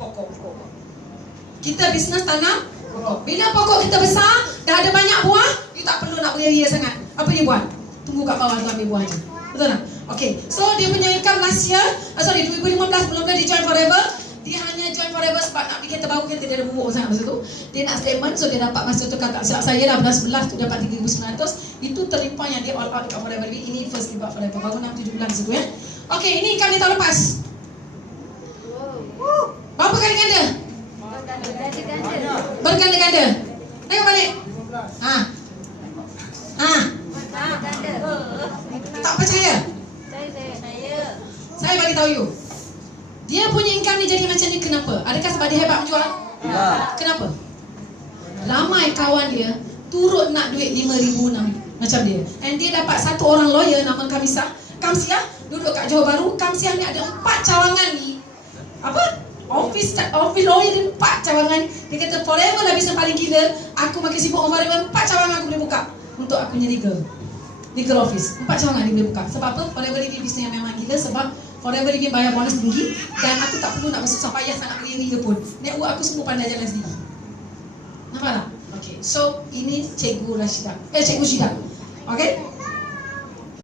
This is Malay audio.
pokok. Kita bisnes tanam pokok. Bila pokok kita besar, dah ada banyak buah, you tak perlu nak beria sangat. Apa you buat? Tunggu kat bawah tu ambil buah je. Betul tak? Okay, so dia punya income last year, 2015 belum dia join Forever. Dia hanya join Forever sebab nak beli kereta baru, kereta dia dah bubuk sangat masa tu. Dia nak statement, so dia dapat masa tu kakak silap saya dah bulan 11 tu dapat 3,900. Itu terlimpah yang dia all out dekat Forever. Ini first libat Forever, baru 6-7 bulan masa tu ya. Okay, ini income dia tahun lepas. Berapa kali ganda? Berganda-ganda. Tengok balik. Tak percaya? Saya bagi tahu you. Dia punya income ni jadi macam ni kenapa? Adakah sebab dia hebat menjual? Ya. Kenapa? Ramai kawan dia turut nak duit 5,000 macam dia. And dia dapat satu orang lawyer nama Kamsiah, duduk kat Johor Bahru. Kamsiah ni ada 4 cawangan ni. Apa? Office lawyer dia 4 cawangan. Dia kata Forever lah bisnes paling gila. Aku makin sibuk dengan Forever, 4 cawangan aku boleh buka untuk aku punya legal office. 4 cawangan dia boleh buka. Sebab apa? Forever Living bisnes yang memang gila. Sebab Forever Living bayar bonus tinggi dan aku tak perlu nak bersusah payah sangat berdiri pun. Network aku semua pandai jalan sendiri. Nampak tak? Okay, so ini Cikgu Syida. Okay.